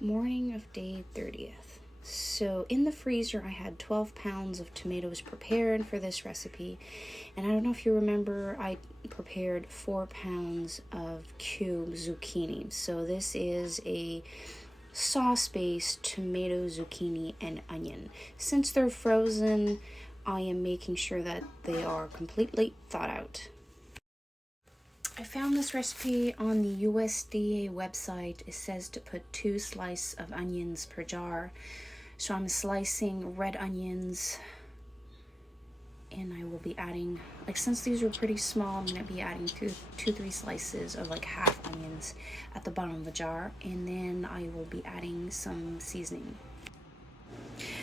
Morning of day 30th. So in the freezer I had 12 pounds of tomatoes prepared for this recipe, and I don't know if you remember, I prepared 4 pounds of cube zucchini. So this is a sauce-based tomato, zucchini, and onion. Since they're frozen, I am making sure that they are completely thawed out. I found this recipe on the USDA website. It says to put 2 slices of onions per jar. So I'm slicing red onions, and I will be adding, since these are pretty small, I'm going to be adding 3 slices of half onions at the bottom of the jar, and then I will be adding some seasoning.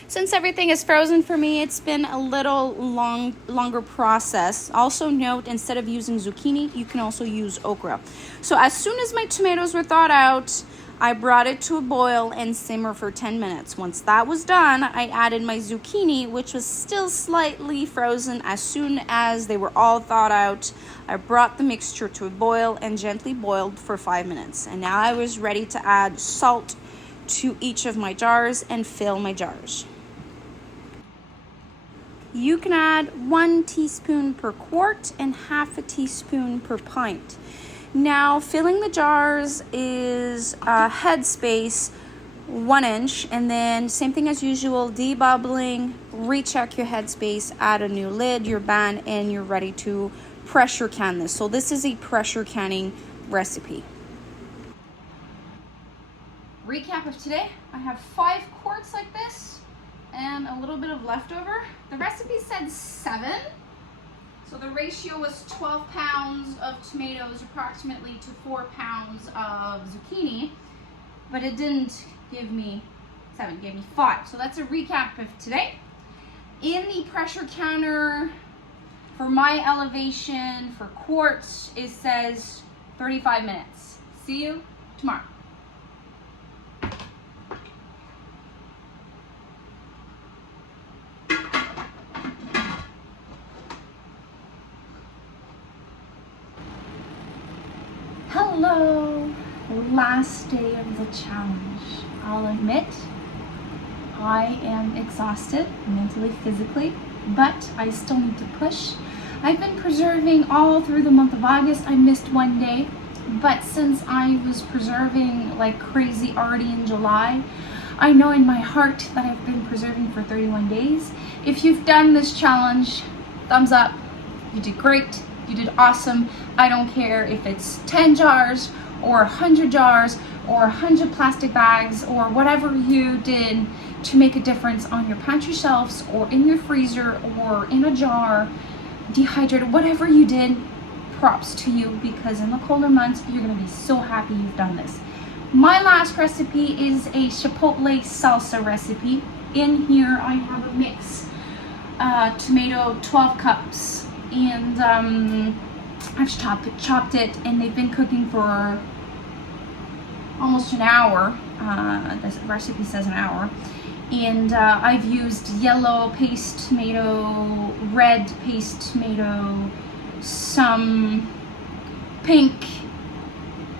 Since everything is frozen for me, it's been a little longer process. Also note, instead of using zucchini, you can also use okra. So as soon as my tomatoes were thawed out, I brought it to a boil and simmer for 10 minutes. Once that was done, I added my zucchini, which was still slightly frozen. As soon as they were all thawed out, I brought the mixture to a boil and gently boiled for 5 minutes. And now I was ready to add salt to each of my jars and fill my jars. You can add 1 teaspoon per quart and half a teaspoon per pint. Now, filling the jars is head space 1 inch, and then same thing as usual, debubbling, recheck your head space, add a new lid, your band, and you're ready to pressure can this. So this is a pressure canning recipe. Recap of today, I have 5 quarts like this and a little bit of leftover. The recipe said 7, so the ratio was 12 pounds of tomatoes approximately to 4 pounds of zucchini, but it didn't give me 7, it gave me 5. So that's a recap of today. In the pressure counter, for my elevation for quarts, it says 35 minutes. See you tomorrow. Hello, last day of the challenge. I'll admit, I am exhausted mentally, physically, but I still need to push. I've been preserving all through the month of August. I missed 1 day, but since I was preserving like crazy already in July, I know in my heart that I've been preserving for 31 days. If you've done this challenge, thumbs up. You did great. You did awesome. I don't care if it's 10 jars or 100 jars or 100 plastic bags or whatever you did to make a difference on your pantry shelves or in your freezer or in a jar, dehydrated, whatever you did, props to you, because in the colder months, you're gonna be so happy you've done this. My last recipe is a chipotle salsa recipe. In here, I have a mix, tomato 12 cups, and I've chopped it, and they've been cooking for almost an hour. This recipe says an hour. And I've used yellow paste tomato, red paste tomato, some pink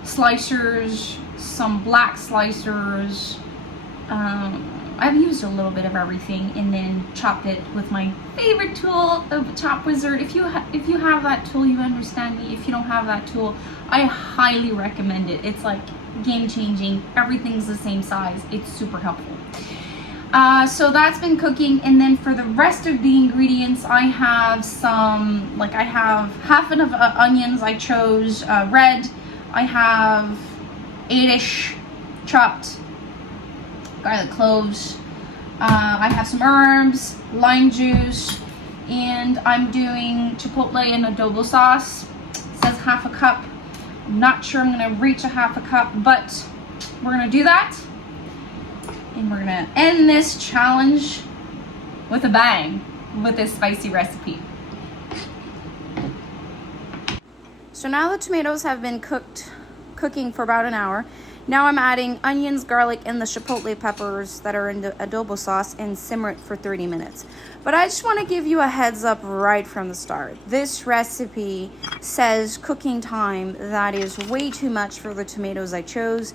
slicers, some black slicers. I've used a little bit of everything, and then chopped it with my favorite tool, the Chop Wizard. If you have that tool, you understand me. If you don't have that tool, I highly recommend it. It's like game changing. Everything's the same size. It's super helpful. So that's been cooking, and then for the rest of the ingredients, I have some, I have half of onions. I chose red. I have 8-ish chopped garlic cloves. I have some herbs, lime juice, and I'm doing chipotle and adobo sauce. It says half a cup. I'm not sure I'm gonna reach a half a cup, but we're gonna do that. And we're gonna end this challenge with a bang with this spicy recipe. So now the tomatoes have been cooking for about an hour. Now I'm adding onions, garlic, and the chipotle peppers that are in the adobo sauce and simmer it for 30 minutes. But I just want to give you a heads up right from the start. This recipe says cooking time that is way too much for the tomatoes I chose,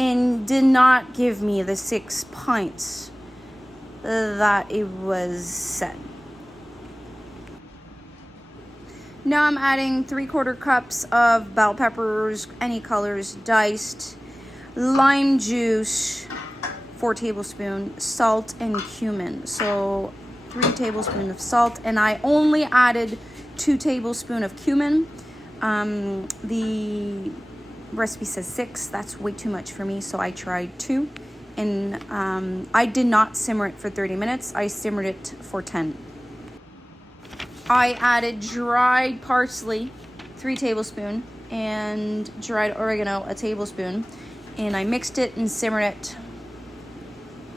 and did not give me the 6 pints that it was said. Now I'm adding 3/4 cups of bell peppers, any colors, diced, lime juice, 4 tablespoons, salt and cumin. So 3 tablespoons of salt, and I only added 2 tablespoons of cumin. The recipe says 6. That's way too much for me, so I tried 2. And I did not simmer it for 30 minutes. I simmered it for 10. I added dried parsley, 3 tablespoons, and dried oregano, 1 tablespoon. And I mixed it and simmered it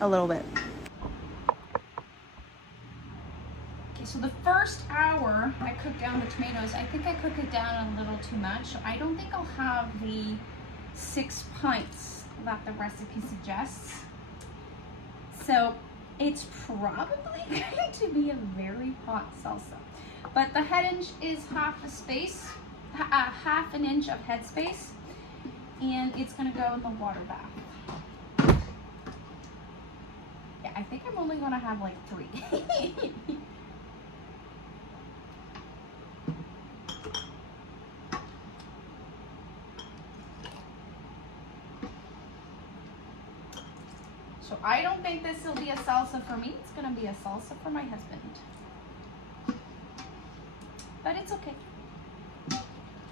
a little bit. Okay, so the first hour I cooked down the tomatoes. I think I cooked it down a little too much. So I don't think I'll have the 6 pints that the recipe suggests. So it's probably going to be a very hot salsa. But the head inch is half an inch of head space, and it's gonna go in the water bath. Yeah, I think I'm only gonna have like 3. So I don't think this will be a salsa for me. It's gonna be a salsa for my husband. But it's okay.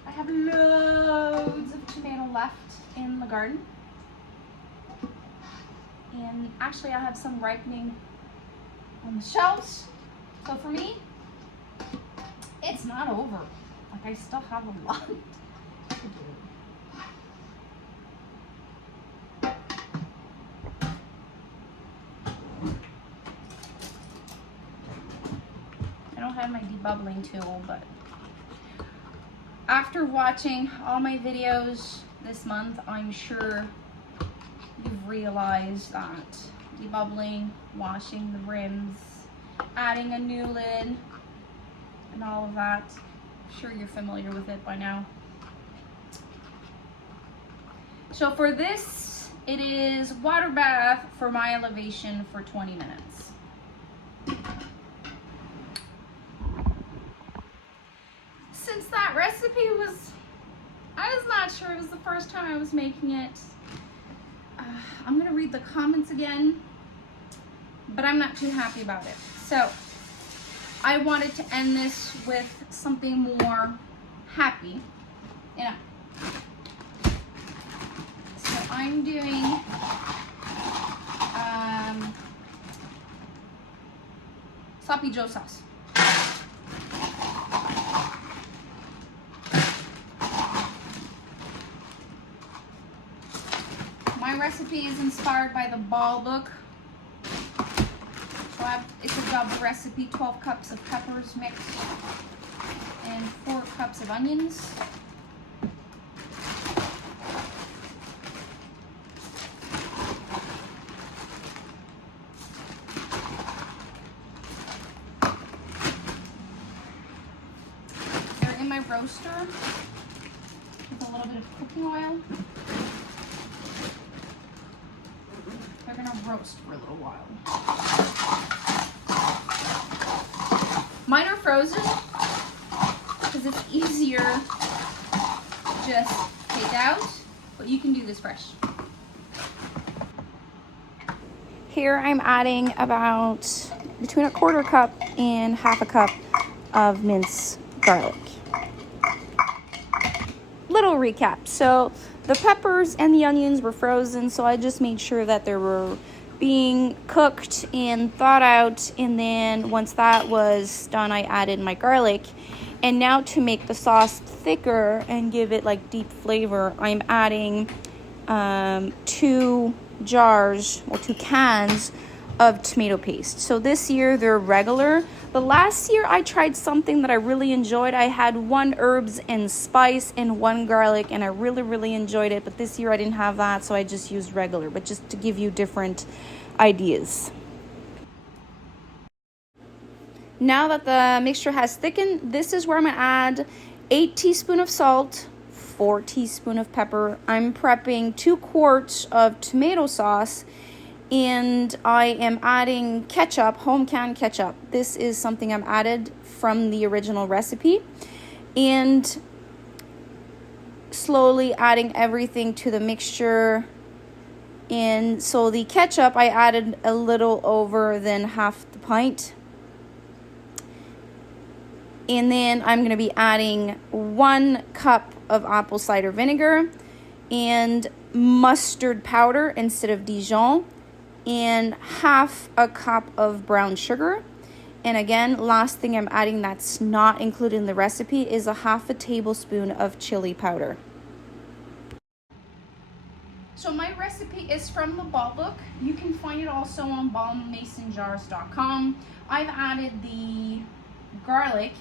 I have loads of tomato left in the garden. And actually I have some ripening on the shelves. So for me, it's not over. Like, I still have a lot to do. I don't have my debubbling tool, but after watching all my videos this month, I'm sure you've realized that debubbling, washing the rims, adding a new lid, and all of that, I'm sure you're familiar with it by now. So for this, it is water bath for my elevation for 20 minutes. Since that recipe was, I was not sure, it was the first time I was making it. I'm gonna read the comments again, but I'm not too happy about it. So I wanted to end this with something more happy. Yeah. So I'm doing sloppy joe sauce. My recipe is inspired by the Ball book. So it's a dubbed recipe: 12 cups of peppers mixed and 4 cups of onions. They're in my roaster with a little bit of cooking oil. They're gonna roast for a little while. Mine are frozen because it's easier to just take out, but you can do this fresh. Here I'm adding about between 1/4 cup and 1/2 cup of minced garlic. Little recap. So the peppers and the onions were frozen, so I just made sure that they were being cooked and thawed out, and then once that was done, I added my garlic. And now to make the sauce thicker and give it like deep flavor, I'm adding 2 cans of tomato paste. So this year they're regular, but last year I tried something that I really enjoyed. I had 1 herbs and spice and 1 garlic, and I really enjoyed it. But this year I didn't have that, so I just used regular, but just to give you different ideas. Now that the mixture has thickened, this is where I'm gonna add 8 teaspoons of salt, 4 teaspoons of pepper. I'm prepping 2 quarts of tomato sauce, and I am adding ketchup, home canned ketchup. This is something I'm added from the original recipe, and slowly adding everything to the mixture. And so the ketchup, I added a little over than half the pint. And then I'm going to be adding 1 cup of apple cider vinegar and mustard powder instead of Dijon, and half a cup of brown sugar. And again, last thing I'm adding that's not included in the recipe is a half a tablespoon of chili powder. So my recipe is from the Ball Book. You can find it also on balmmasonjars.com. I've added the garlic.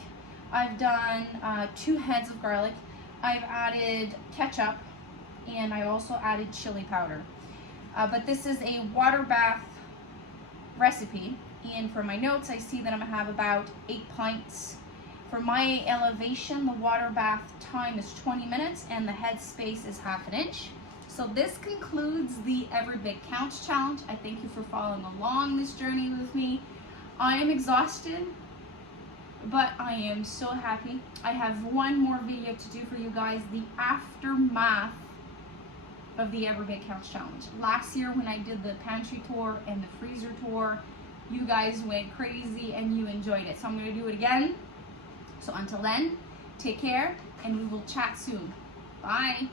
I've done 2 heads of garlic. I've added ketchup, and I also added chili powder. But this is a water bath recipe, and for my notes I see that I'm gonna have about 8 pints. For my elevation, the water bath time is 20 minutes and the head space is ½ an inch. So this concludes the Every Bit Counts challenge. I thank you for following along this journey with me. I am exhausted, but I am so happy. I have one more video to do for you guys, the aftermath of the Every Bit Counts challenge. Last year when I did the pantry tour and the freezer tour, you guys went crazy and you enjoyed it. So I'm gonna do it again. So until then, take care and we will chat soon. Bye.